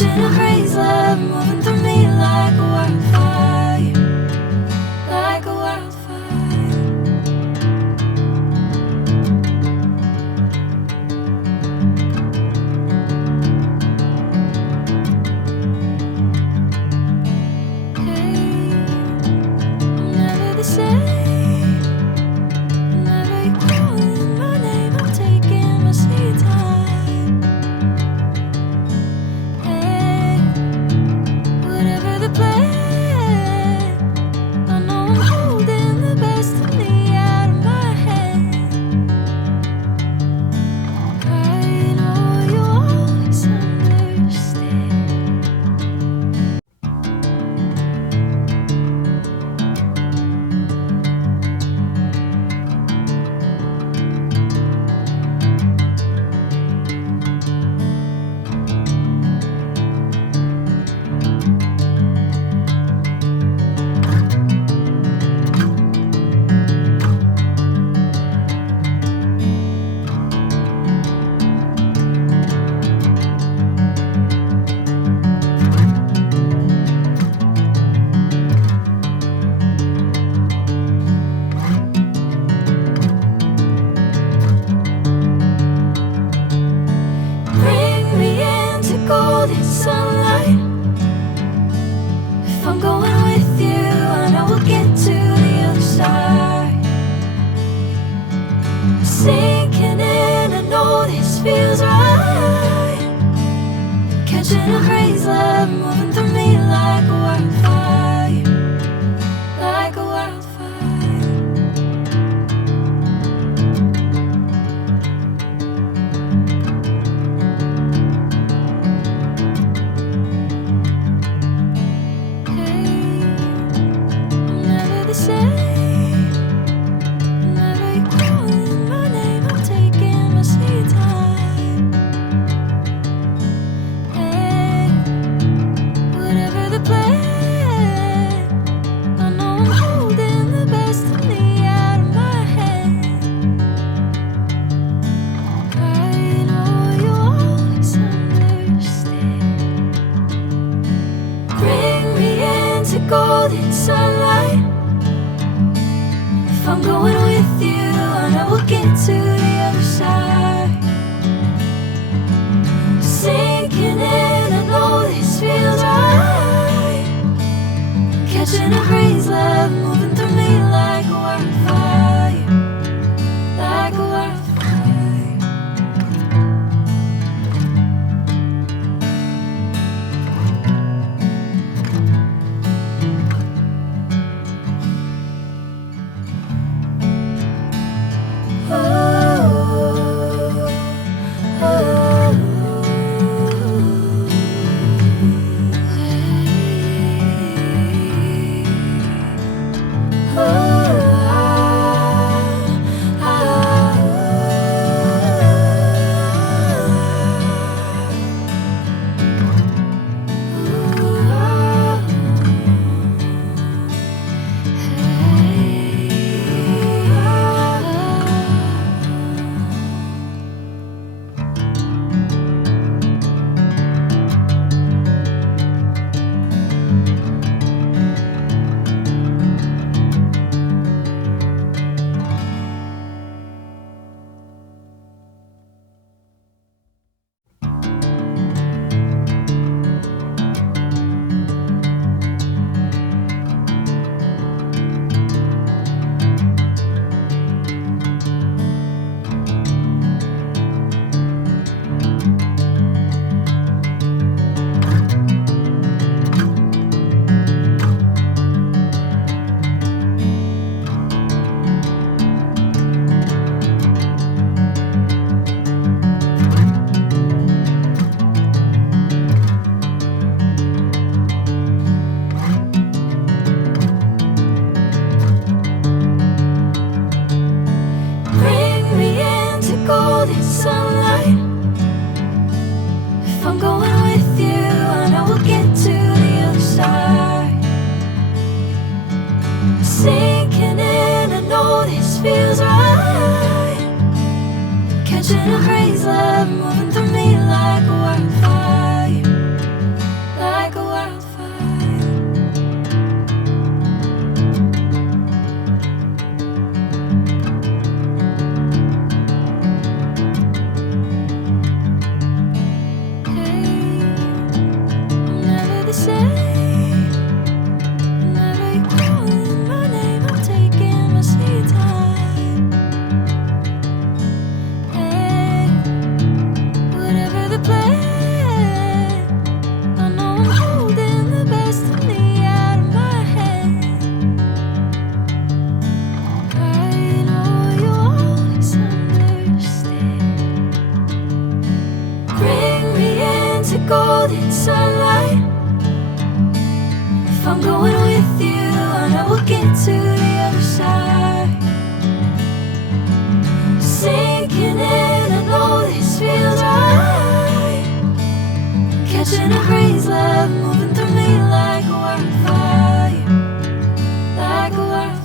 Catching a crazy love moving through me like a wildfire, like a wildfire. Hey, I'm never the same. Whenever you're calling my name, I'm taking my sweet time. Hey, whatever the plan, I know I'm holding the best of me out of my head. I know you'll always understand. Bring me into golden sunlight. If I'm going with you, I know we'll get to the other side. Sinking in, I know this feels right. Catching a crazy love moving through me like a wildfire, like a wildfire. Hey, I'm never the same. Whenever you're calling my name, I'm taking my sweet time. Hey, whatever the plan, I know I'm holding the best of me out of my head. I know you'll always understand. Bring me into golden sunlight. If I'm going with you, I know we'll get to the other side. Sinking in, I know this feels right. Catching a crazy love moving through me like a wildfire, like a wildfire. If I'm going with you, I know we'll get to the other side. Sinking in, I know this feels right. Catching a breeze, love moving through me like a wildfire, like a wildfire.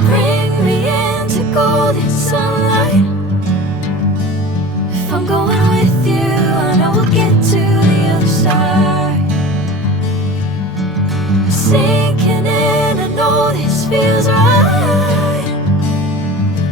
Bring me into golden sunlight. If I'm going with you, I know we'll get to the other side. Sinking in, I know this feels right.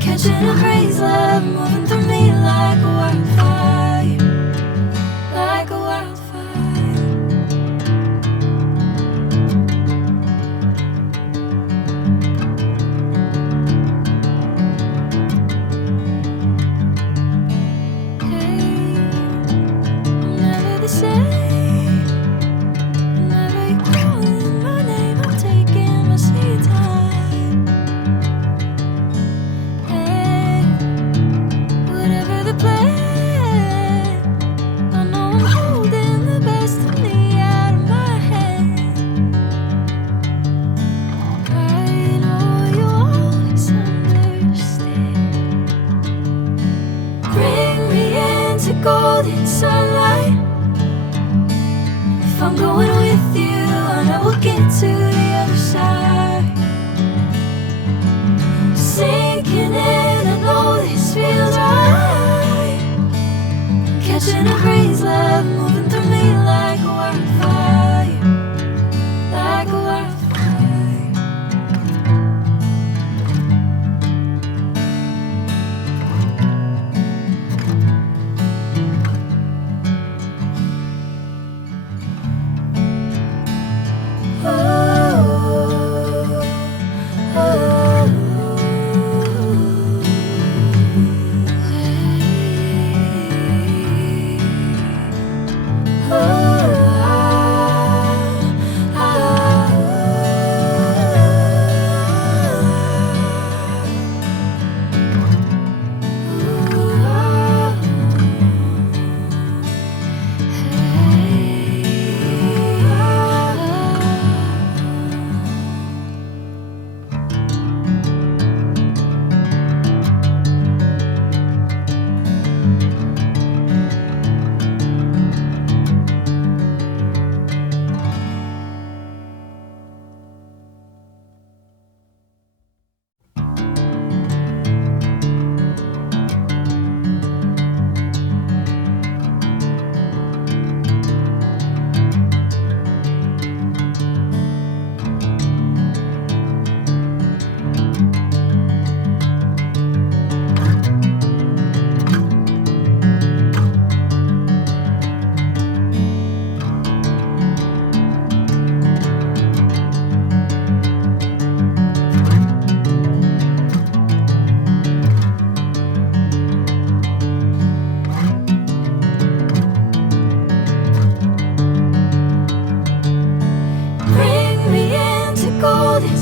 Catching a breeze, love moving through me like a wildfire, like a wildfire. Never the same. Whenever you're calling my name, I'm taking my sweet time. Hey, whatever the plan, I know I'm holding the best of me out of my hand. I know you'll always understand. Bring me into golden sunlight. If I'm going with you, I know we'll get to the other side. Sinking in, I know this feels right. Catching a breeze, love moving through me like a wildfire, like a wildfire. Oh.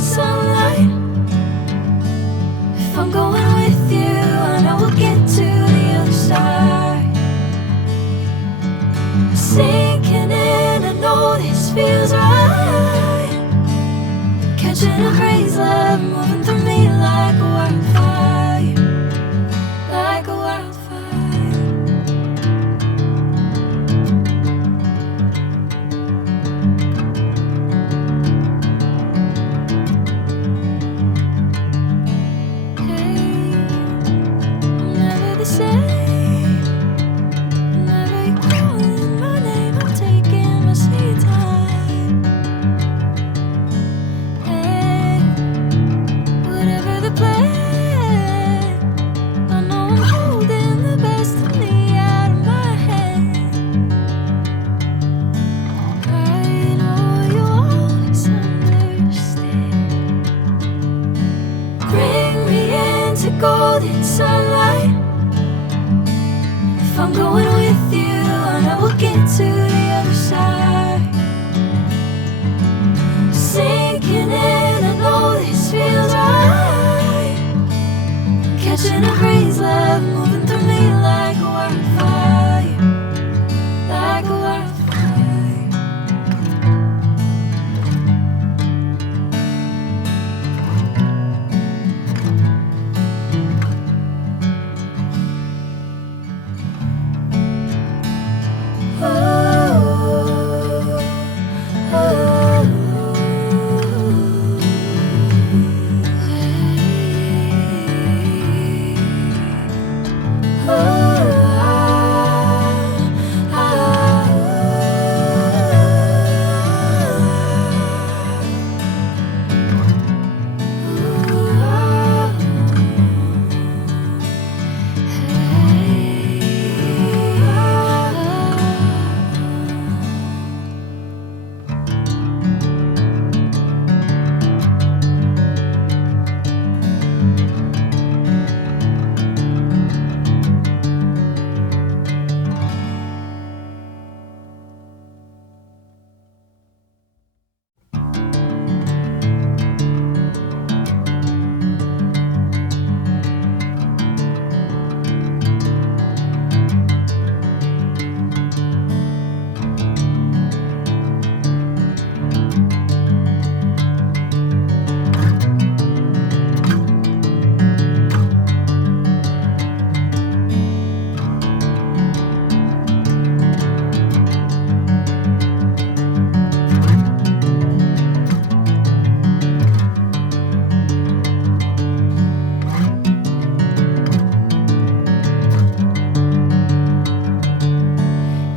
sunlight. If I'm going with you, I know we'll get to the other side. Sinking in, I know this feels right. Catching a crazy love moving through me like a wildfire, like a wildfire. Hey, I'm never the same. Whenever you're calling my name, I'm taking my sweet time. Hey, whatever the plan, I know I'm holding the best of me out of my hand. I know you always understand. Bring me into golden sunlight. If I'm going with you, I know we'll get to the other side. Sinking in, I know this feels right. Catching a crazy love moving through me like a wildfire, like a wildfire.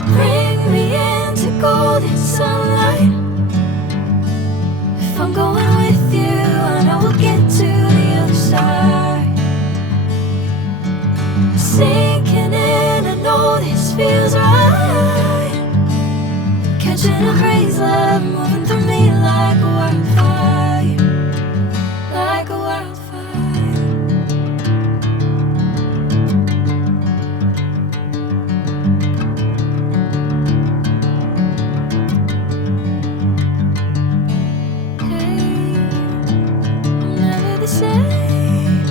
Bring me into golden sunlight. If I'm going with you, I know we'll get to the other side. Sinking in, I know this feels right. Catching a crazy love moving through me like a wildfire, like a wildfire. Hey, I'm never the same.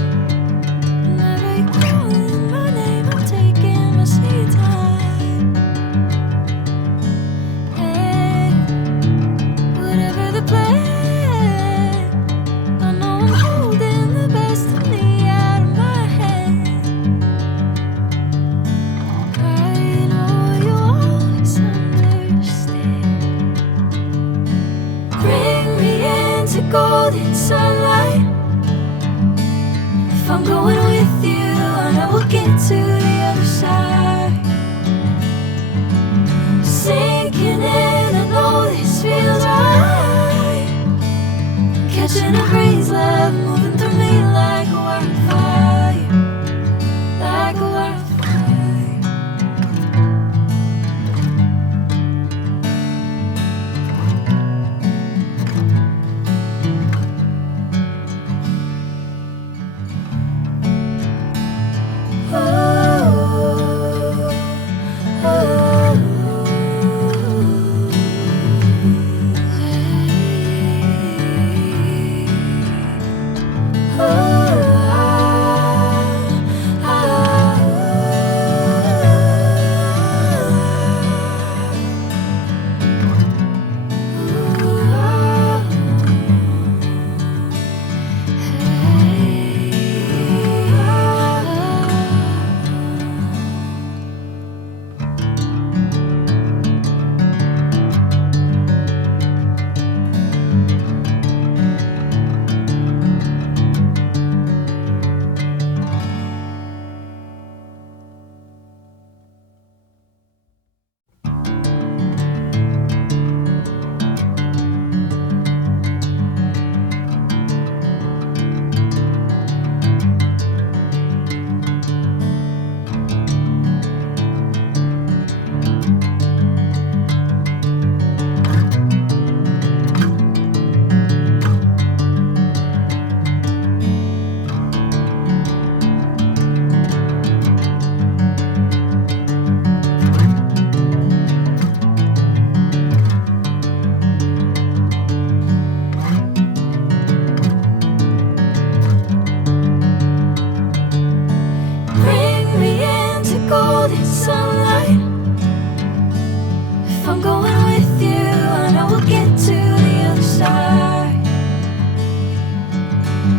Whenever you're calling my name, I'm taking my sweet time. Hey, whatever the plan, I know I'm holding the best of me out of my hand. I know you always understand. Bring me into golden sunlight. If I'm going with you, I know we'll get to the other side. Sinking in, I know this feels right. Catching a crazy love moving through me like a wildfire, like a wildfire.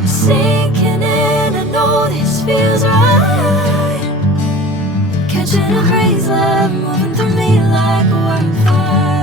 Sinking in, I know this feels right. Catching a crazy love moving through me like a wildfire.